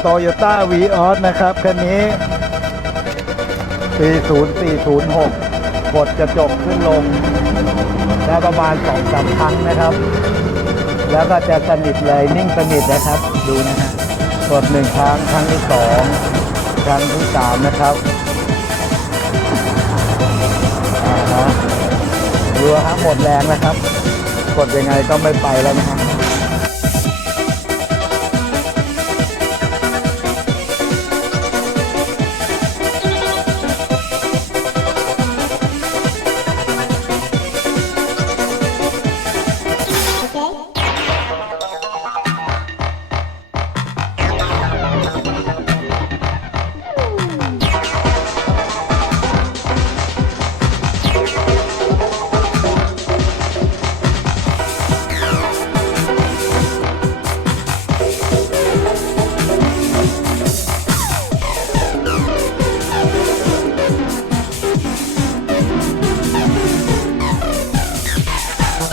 โตโยต้าวีออสนะครับ คันนี้ 40406 กดกระจกขึ้นลง ได้ประมาณ2อสามครั้งนะครับ แล้วก็จะสนิทเลยนิ่งสนิทนะครับ ดูนะฮะกดหนึ่งครั้งครั้งที่สองครั้งที่สามนะครับอ่าฮะดูฮะหมดแรงนะครับ กดยังไงก็ไม่ไปแล้วนะฮะ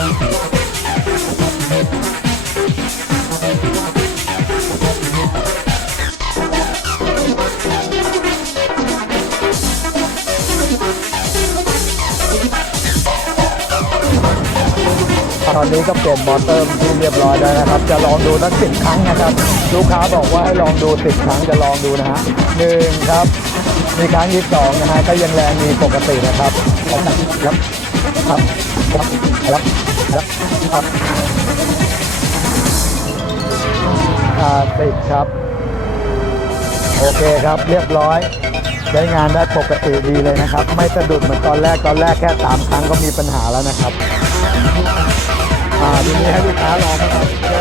Yeah. อนนี้ก็เปลี่ยนมอเตอร์ที่เรียบร้อยแล้วนะครับ จะลองดูสักสิบครั้งนะครับ ลูกค้าบอกว่าให้ลองดูสิบครั้งจะลองดูนะฮะหนึ่งครับ มีครั้งที่สองนะฮะก็ยังแรงมีปกตินะครับครับครับครับครับครับครับอ่าสิบครับ โอเคครับ เรียบร้อยใช้งานได้ปกติดีเลยนะครับ ไม่สะดุดเหมือนตอนแรกตอนแรกแค่สามครั้งก็มีปัญหาแล้วนะครับ อ่าทีนี้ให้ลูกค้าลองนะครับ